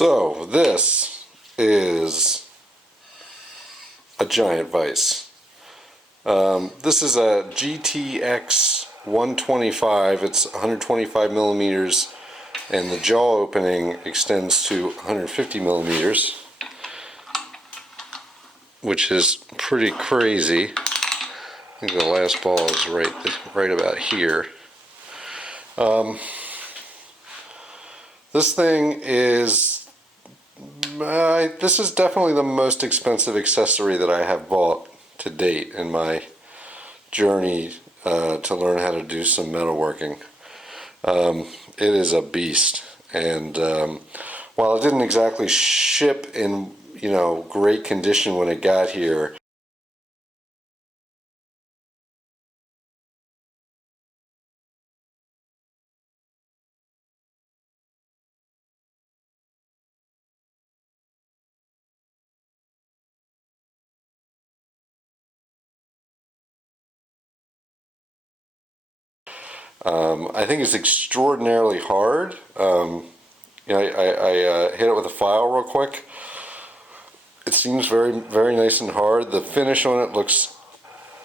So this is a giant vise. This is a GTX 125. It's 125 millimeters, and the jaw opening extends to 150 millimeters, which is pretty crazy. I think the last ball is right about here. This thing is, this is definitely the most expensive accessory that I have bought to date in my journey to learn how to do some metalworking. It is a beast, and while it didn't exactly ship in great condition when it got here, I think it's extraordinarily hard. I hit it with a file real quick. It seems very nice and hard. The finish on it looks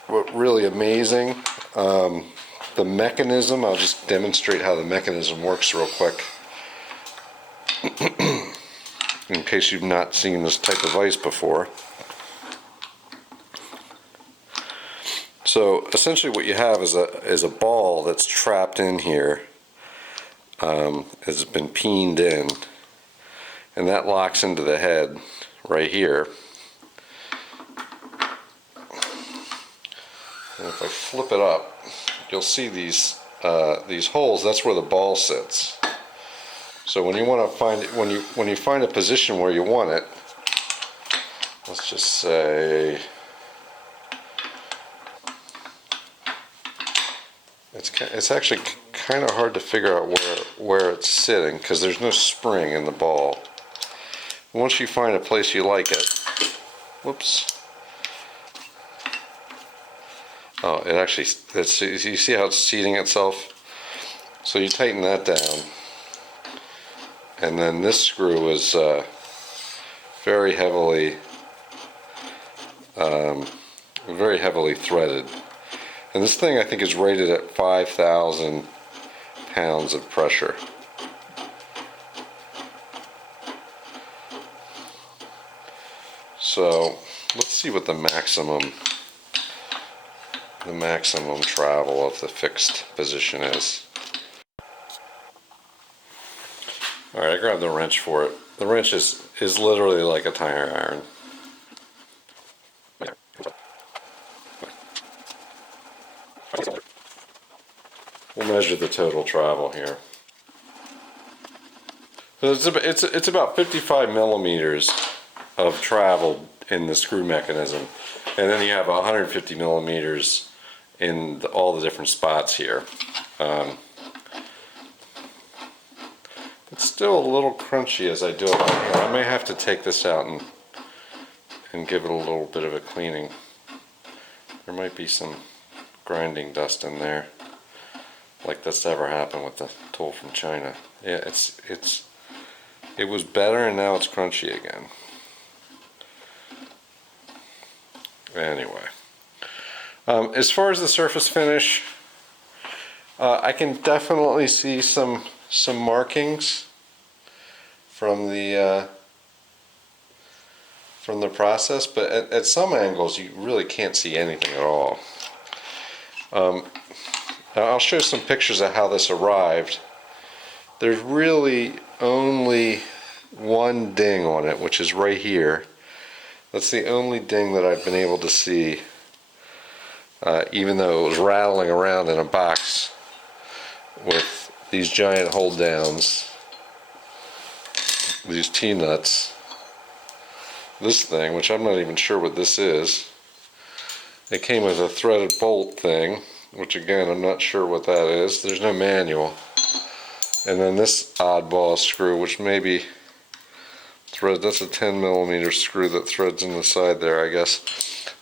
really amazing. The mechanism, I'll just demonstrate how the mechanism works real quick, in case you've not seen this type of vise before. So essentially what you have is a ball that's trapped in here, has been peened in, and that locks into the head right here. And if I flip it up, you'll see these holes. That's where the ball sits. So when you want to find it, when you find a position where you want it, let's just say it's actually kind of hard to figure out where it's sitting because there's no spring in the ball. Once you find a place you like it, whoops. Oh, it actually, you see how it's seating itself? So you tighten that down, and then this screw is very heavily threaded. And this thing I think is rated at 5,000 pounds of pressure. So let's see what the maximum travel of the fixed position is. Alright, I grabbed the wrench for it. The wrench is literally like a tire iron. We'll measure the total travel here. So it's about 55 millimeters of travel in the screw mechanism, and then you have 150 millimeters in all the different spots here. It's still a little crunchy as I do it. I may have to take this out and give it a little bit of a cleaning. There might be some grinding dust in there, like that's ever happened with the tool from China. Yeah, it was better and now it's crunchy again. Anyway, as far as the surface finish, I can definitely see some markings from the process, but at some angles you really can't see anything at all. Now I'll show some pictures of how this arrived. There's really only one ding on it, which is right here. That's the only ding that I've been able to see, even though it was rattling around in a box with these giant hold downs, these T-nuts. This thing, which I'm not even sure what this is, it came with a threaded bolt thing, which again I'm not sure what that is. There's no manual. And then this oddball screw, which maybe thread, that's a 10 millimeter screw that threads in the side there, I guess.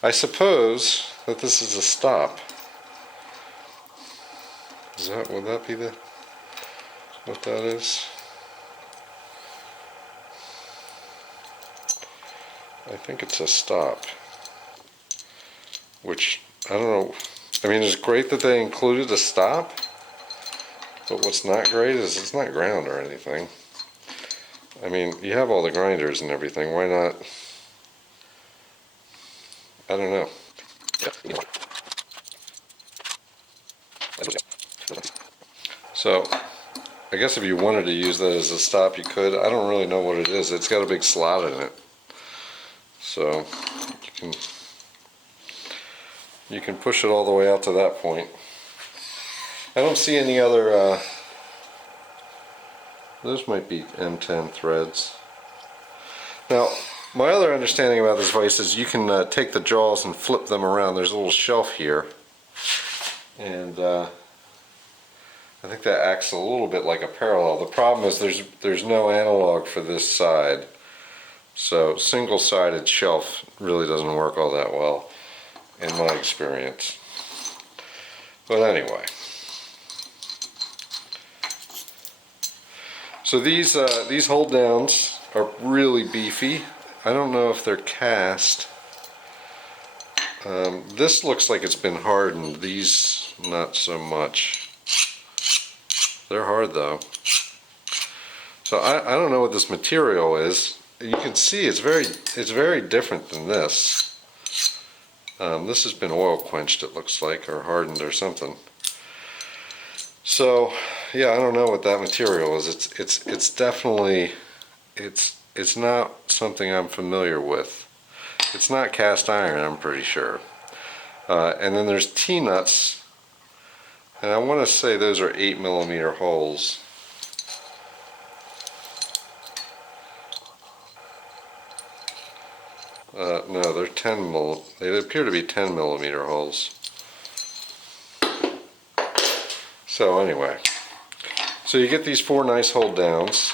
I suppose that this is a stop. Would that be what that is? I think it's a stop, which I don't know. I mean, it's great that they included a stop, but what's not great is it's not ground or anything. I mean, you have all the grinders and everything. Why not? I don't know. So, I guess if you wanted to use that as a stop, you could. I don't really know what it is. It's got a big slot in it. So, you can push it all the way out to that point. I don't see any other, those might be M10 threads. Now, my other understanding about this vise is you can take the jaws and flip them around. There's a little shelf here, and I think that acts a little bit like a parallel. The problem is there's no analog for this side, so single-sided shelf really doesn't work all that well in my experience. But anyway, so these hold downs are really beefy. I don't know if they're cast. This looks like it's been hardened. These not so much. They're hard though. So I don't know what this material is. You can see it's very different than this. This has been oil quenched, it looks like, or hardened or something. So yeah, I don't know what that material is. It's definitely it's not something I'm familiar with. It's not cast iron, I'm pretty sure. And then there's T-nuts, and I want to say those are 8mm holes. No, they're 10mm. They appear to be 10mm holes. So anyway, so you get these 4 nice hold downs,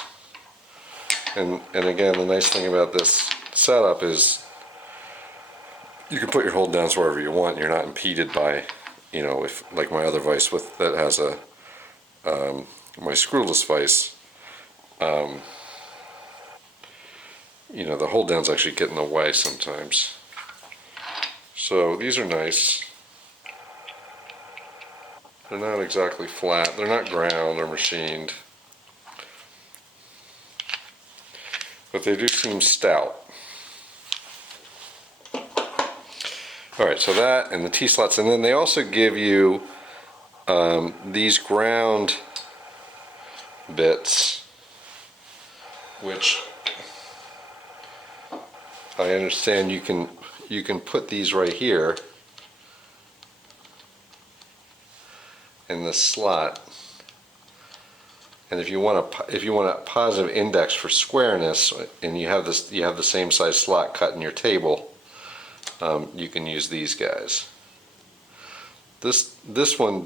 and again, the nice thing about this setup is you can put your hold downs wherever you want. You're not impeded by, you know, if like my other vise that has a my screwless vise. You know, the hold downs actually get in the way sometimes. So these are nice. They're not exactly flat. They're not ground or machined, but they do seem stout. Alright, so that and the T-slots, and then they also give you these ground bits, which I understand you can put these right here in this slot, and if you want a positive index for squareness, and you have the same size slot cut in your table, you can use these guys. This one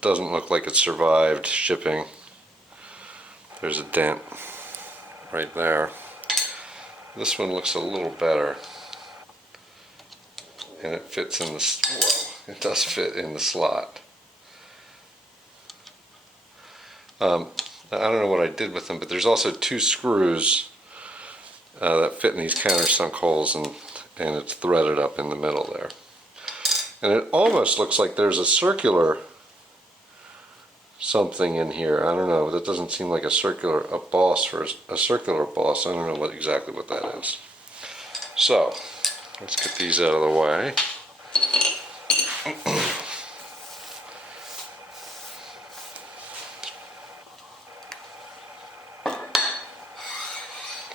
doesn't look like it survived shipping. There's a dent right there. This one looks a little better, and it fits in the, whoa, it does fit in the slot. I don't know what I did with them, but there's also 2 screws that fit in these countersunk holes, and it's threaded up in the middle there. And it almost looks like there's a circular something in here. I don't know, that doesn't seem like a boss for a circular boss. I don't know exactly what that is. So let's get these out of the way.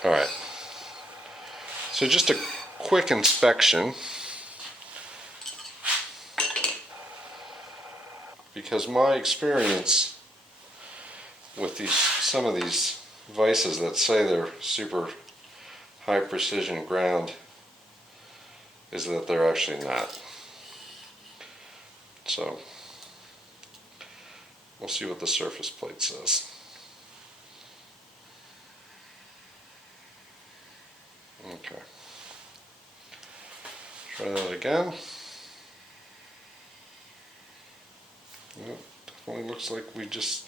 Alright, so just a quick inspection, because my experience with some of these vices that say they're super high precision ground is that they're actually not. So we'll see what the surface plate says. Okay. Try that again. Yep, definitely looks like we just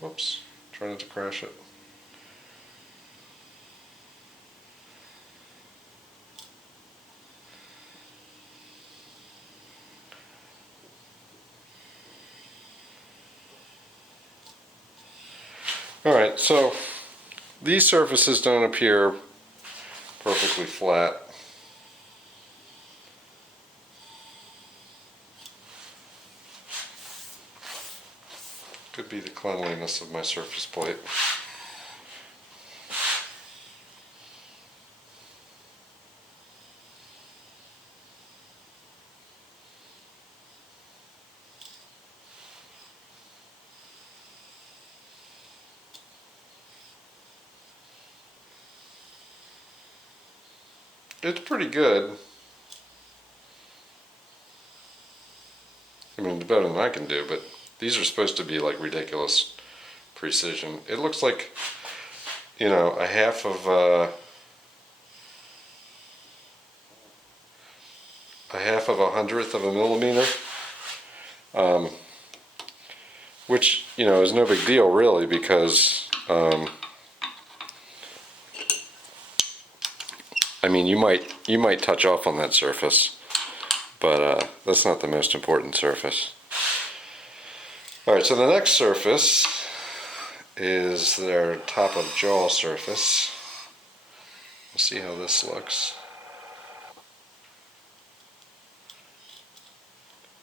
whoops, try not to crash it. Alright, so these surfaces don't appear perfectly flat. Could be the cleanliness of my surface plate. It's pretty good. I mean, it's better than I can do, but these are supposed to be like ridiculous precision. It looks like, you know, a half of a hundredth of a millimeter, which, you know, is no big deal really, because I mean, you might touch off on that surface, but that's not the most important surface. All right, so the next surface is their top of jaw surface. We'll see how this looks.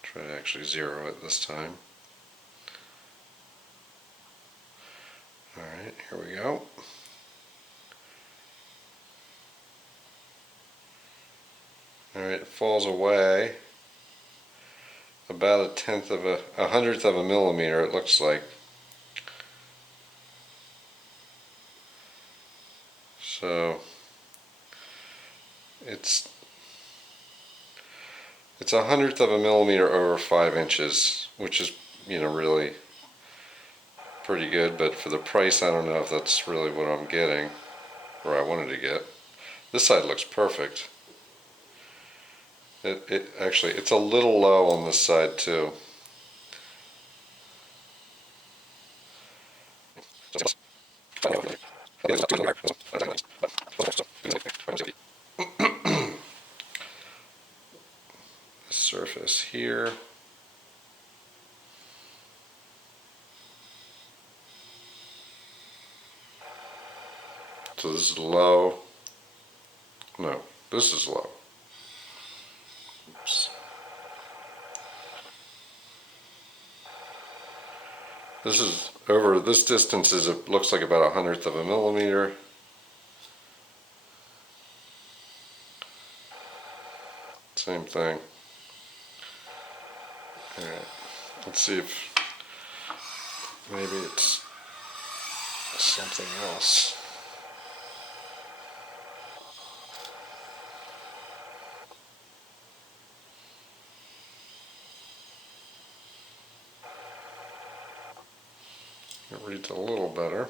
Try to actually zero it this time. All right, here we go. All right, it falls away about a hundredth of a millimeter, it looks like. So it's a hundredth of a millimeter over 5 inches, which is, you know, really pretty good, but for the price, I don't know if that's really what I'm getting, or I wanted to get. This side looks perfect. Actually, it's a little low on this side too. Surface here. So this is low. No, this is low. Oops. This is over this distance is it looks like about a hundredth of a millimeter. Same thing. All right. Let's see if maybe it's something else. It reads a little better.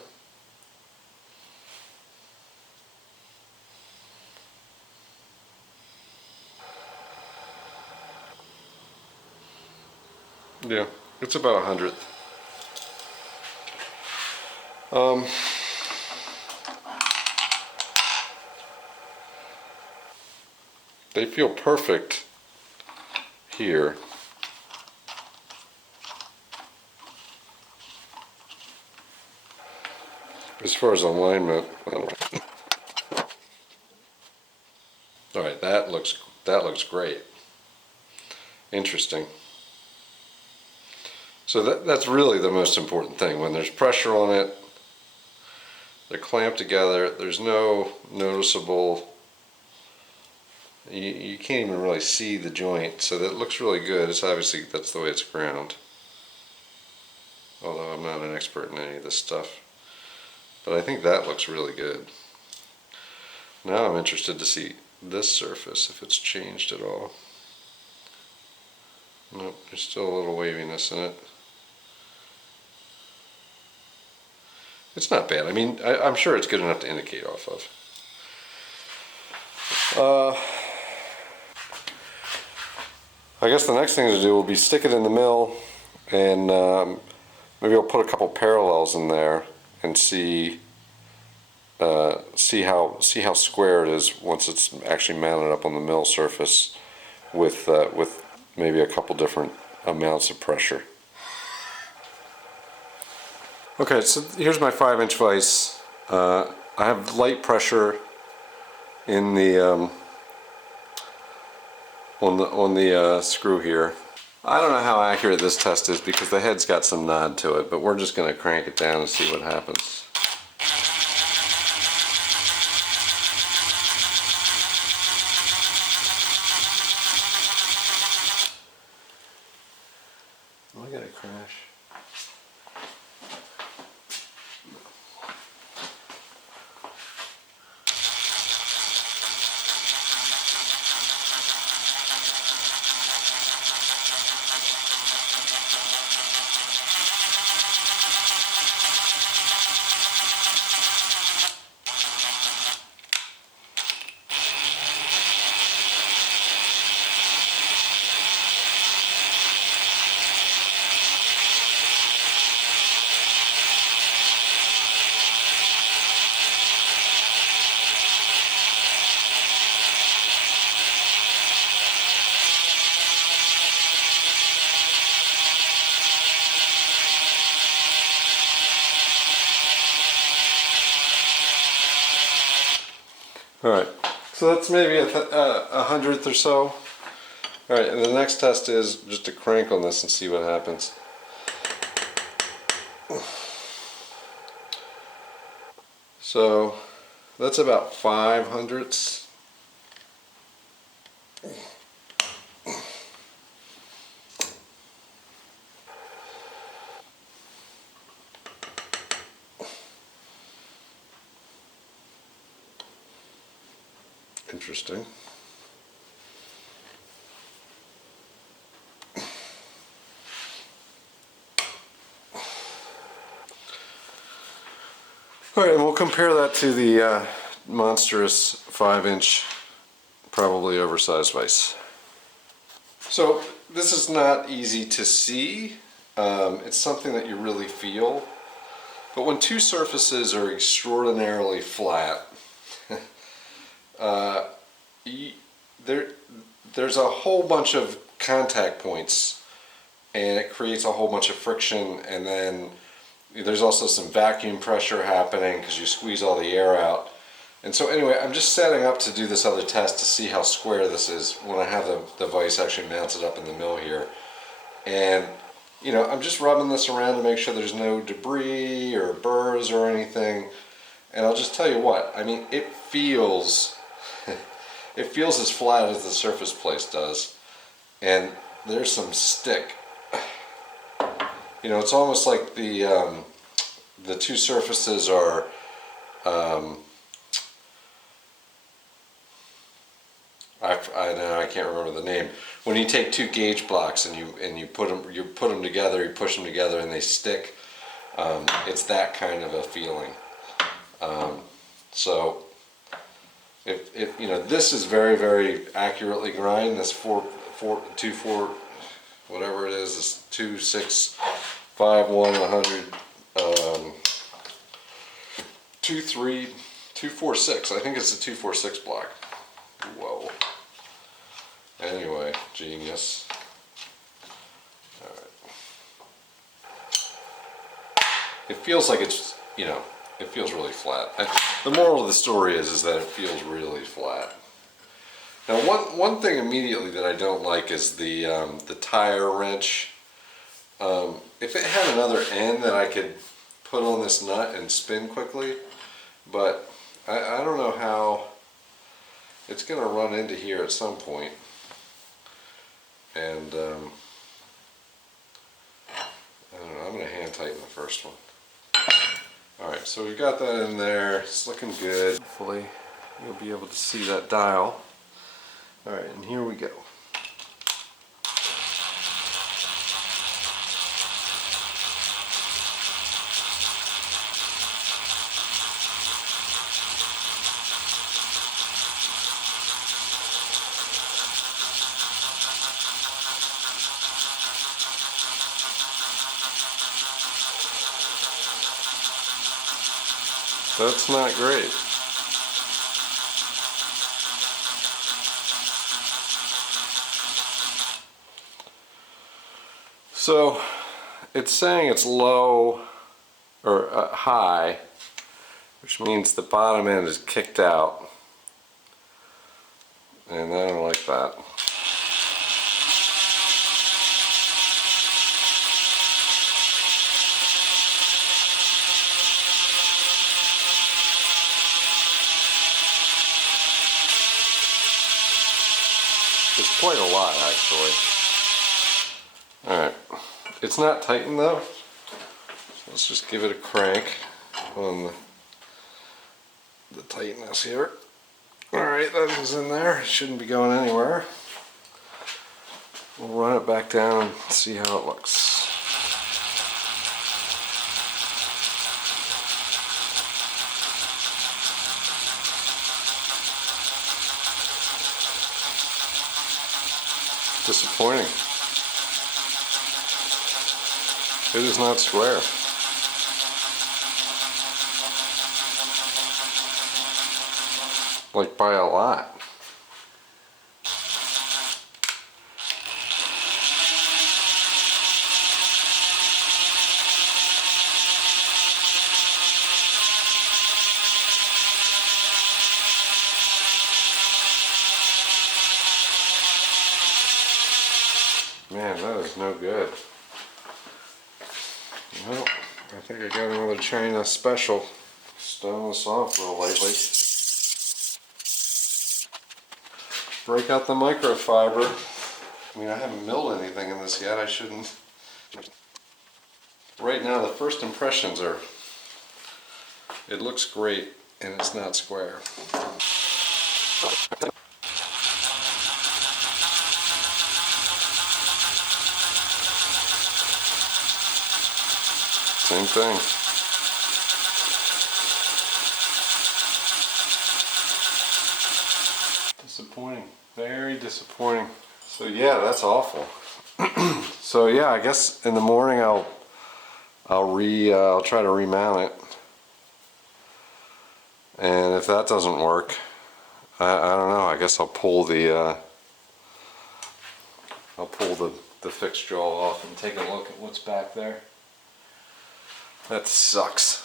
Yeah, it's about a hundredth. They feel perfect here. As far as alignment, all right, that looks great. Interesting. So that's really the most important thing. When there's pressure on it, they're clamped together. There's no noticeable. You can't even really see the joint, so that looks really good. It's obviously that's the way it's ground. Although I'm not an expert in any of this stuff. But I think that looks really good. Now I'm interested to see this surface, if it's changed at all. Nope, there's still a little waviness in it. It's not bad. I mean, I'm sure it's good enough to indicate off of. I guess the next thing to do will be stick it in the mill, and maybe I'll put a couple parallels in there and see how square it is once it's actually mounted up on the mill surface with maybe a couple different amounts of pressure. Okay, so here's my 5-inch vise. I have light pressure in the on the screw here. I don't know how accurate this test is because the head's got some nod to it, but we're just going to crank it down and see what happens. Am I going to crash? Alright, so that's maybe a hundredth or so. Alright, and the next test is just to crank on this and see what happens. So that's about 5 hundredths. Interesting. Alright, and we'll compare that to the monstrous 5-inch, probably oversized vise. So this is not easy to see. It's something that you really feel. But when two surfaces are extraordinarily flat, there's a whole bunch of contact points, and it creates a whole bunch of friction, and then there's also some vacuum pressure happening because you squeeze all the air out. And so anyway, I'm just setting up to do this other test to see how square this is when I have the vise actually mounted up in the mill here. And you know, I'm just rubbing this around to make sure there's no debris or burrs or anything. And I'll just tell you what, I mean, it feels it feels as flat as the surface place does. And there's some stick. You know, it's almost like the two surfaces are I can't remember the name. When you take two gauge blocks and you put them together, you push them together, and they stick. It's that kind of a feeling. So if you know, this is very, very accurately grind. This 4 whatever it is 2651 100 23246. I think it's a 246 block. Whoa. Anyway, genius. All right. It feels like it's, you know, it feels really flat. The moral of the story is that it feels really flat. Now, one thing immediately that I don't like is the tire wrench. If it had another end that I could put on this nut and spin quickly, but I don't know how. It's going to run into here at some point. And I don't know, I'm going to hand tighten the first one. Alright, so we've got that in there. It's looking good. Hopefully you'll be able to see that dial. Alright, and here we go. That's not great. So it's saying it's low or high, which means the bottom end is kicked out, and I don't like that. It's quite a lot, actually. Alright, it's not tightened though, so let's just give it a crank on the tightness here. Alright, that is in there. It shouldn't be going anywhere. We'll run it back down and see how it looks. Disappointing. It is not square. Like by a lot. Man, that is no good. Well, I think I got another China special. Stone this off real lightly. Break out the microfiber. I mean, I haven't milled anything in this yet. I shouldn't. Right now, the first impressions are, it looks great and it's not square. Same thing. Disappointing. Very disappointing. So yeah, that's awful. So yeah, I guess in the morning I'll try to remount it. And if that doesn't work, I don't know. I guess I'll pull the fixed jaw off and take a look at what's back there. That sucks.